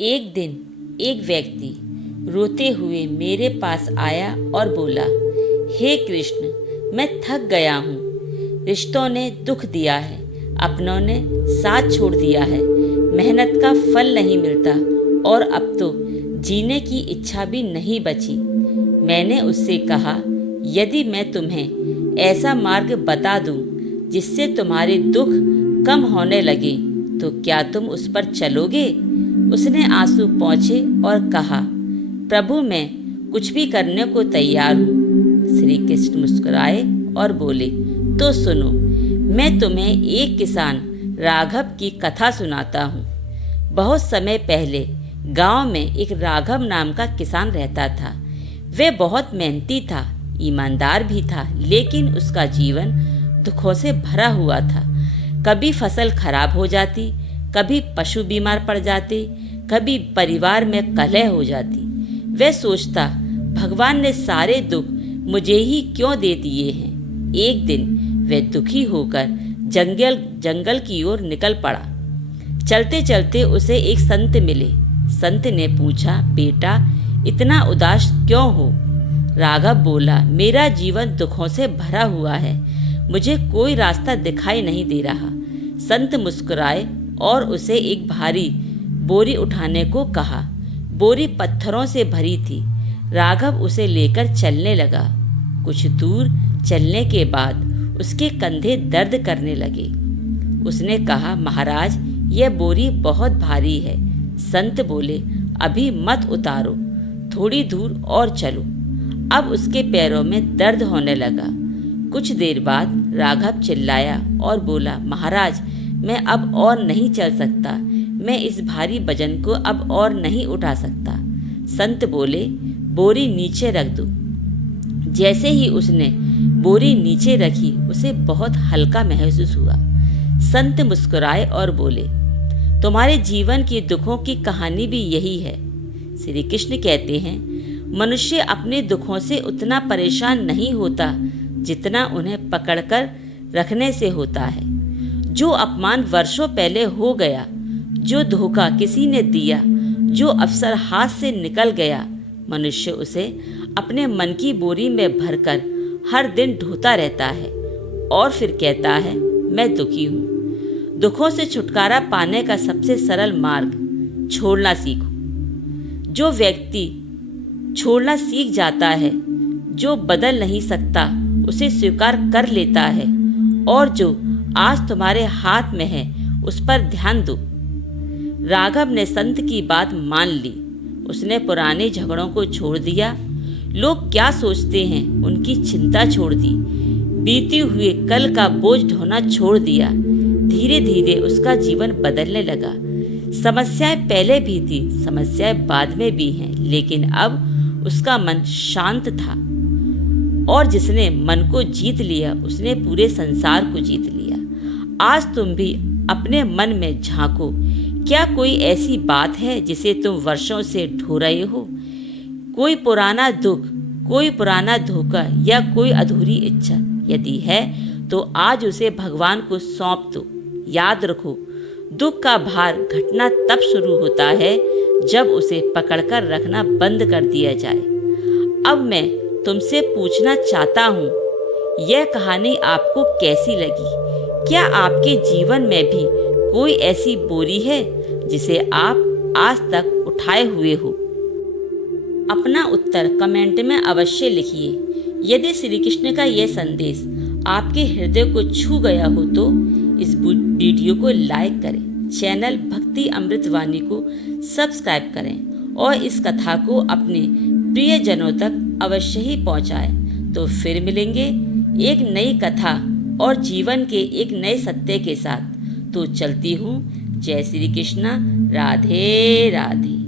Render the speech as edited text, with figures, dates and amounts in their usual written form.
एक दिन एक व्यक्ति रोते हुए मेरे पास आया और बोला, हे कृष्ण, मैं थक गया हूँ। रिश्तों ने दुख दिया है, अपनों ने साथ छोड़ दिया है, मेहनत का फल नहीं मिलता और अब तो जीने की इच्छा भी नहीं बची। मैंने उससे कहा, यदि मैं तुम्हें ऐसा मार्ग बता दूं जिससे तुम्हारे दुख कम होने लगे तो क्या तुम उस पर चलोगे? उसने आंसू पोंछे और कहा, प्रभु, मैं कुछ भी करने को तैयार हूँ। श्री कृष्ण मुस्कुराए और बोले, तो सुनो, मैं तुम्हें एक किसान राघव की कथा सुनाता हूँ। बहुत समय पहले गांव में एक राघव नाम का किसान रहता था। वह बहुत मेहनती था, ईमानदार भी था, लेकिन उसका जीवन दुखों से भरा हुआ था। कभी फसल खराब हो जाती, कभी पशु बीमार पड़ जाते, कभी परिवार में कलह हो जाती। वह सोचता, भगवान ने सारे दुख मुझे ही क्यों दे दिए हैं। एक दिन वह दुखी होकर जंगल की ओर निकल पड़ा। चलते चलते उसे एक संत मिले। संत ने पूछा, बेटा, इतना उदास क्यों हो? राघव बोला, मेरा जीवन दुखों से भरा हुआ है, मुझे कोई रास्ता दिखाई नहीं दे रहा। संत मुस्कुराए और उसे एक भारी बोरी उठाने को कहा। बोरी पत्थरों से भरी थी। राघव उसे लेकर चलने लगा। कुछ दूर चलने के बाद उसके कंधे दर्द करने लगे। उसने कहा, महाराज, यह बोरी बहुत भारी है। संत बोले, अभी मत उतारो, थोड़ी दूर और चलो। अब उसके पैरों में दर्द होने लगा। कुछ देर बाद राघव चिल्लाया और बोला, महाराज, मैं अब और नहीं चल सकता, मैं इस भारी वजन को अब और नहीं उठा सकता। संत बोले, बोरी नीचे रख दो। जैसे ही उसने बोरी नीचे रखी, उसे बहुत हल्का महसूस हुआ। संत मुस्कुराए और बोले, तुम्हारे जीवन के दुखों की कहानी भी यही है। श्री कृष्ण कहते हैं, मनुष्य अपने दुखों से उतना परेशान नहीं होता जितना उन्हें पकड़कर रखने से होता है। जो अपमान वर्षों पहले हो गया, जो धोखा किसी ने दिया, जो अवसर हाथ से निकल गया, मनुष्य उसे अपने मन की बोरी में भरकर हर दिन ढोता रहता है और फिर कहता है, मैं दुखी हूँ। दुखों से छुटकारा पाने का सबसे सरल मार्ग, छोड़ना सीखो। जो व्यक्ति छोड़ना सीख जाता है, जो बदल नहीं सकता, उसे स्वीकार कर लेता है और जो आज तुम्हारे हाथ में है उस पर ध्यान दो। राघव ने संत की बात मान ली। उसने पुराने झगड़ों को छोड़ दिया। लोग क्या सोचते हैं उनकी चिंता छोड़ दी। बीते हुए कल का बोझ ढोना छोड़ दिया। धीरे धीरे उसका जीवन बदलने लगा। समस्याएं पहले भी थी, समस्याएं बाद में भी हैं, लेकिन अब उसका मन शांत था और जिसने मन को जीत लिया उसने पूरे संसार को जीत लिया। आज तुम भी अपने मन में झांको, क्या कोई ऐसी बात है जिसे तुम वर्षों से ढो रहे हो? कोई पुराना दुख, कोई पुराना धोखा या कोई अधूरी इच्छा? यदि है तो आज उसे भगवान को सौंप दो। याद रखो, दुख का भार घटना तब शुरू होता है जब उसे पकड़कर रखना बंद कर दिया जाए। अब मैं तुमसे पूछना चाहता हूँ, यह कहानी आपको कैसी लगी? क्या आपके जीवन में भी कोई ऐसी बोरी है जिसे आप आज तक उठाए हुए हो? अपना उत्तर कमेंट में अवश्य लिखिए। यदि श्री कृष्ण का यह संदेश आपके हृदय को छू गया हो तो इस वीडियो को लाइक करें, चैनल भक्ति अमृत वाणी को सब्सक्राइब करें और इस कथा को अपने प्रियजनों तक अवश्य ही पहुंचाएं। तो फिर मिलेंगे एक नई कथा और जीवन के एक नए सत्य के साथ। तो चलती हूँ। जय श्री कृष्णा। राधे राधे।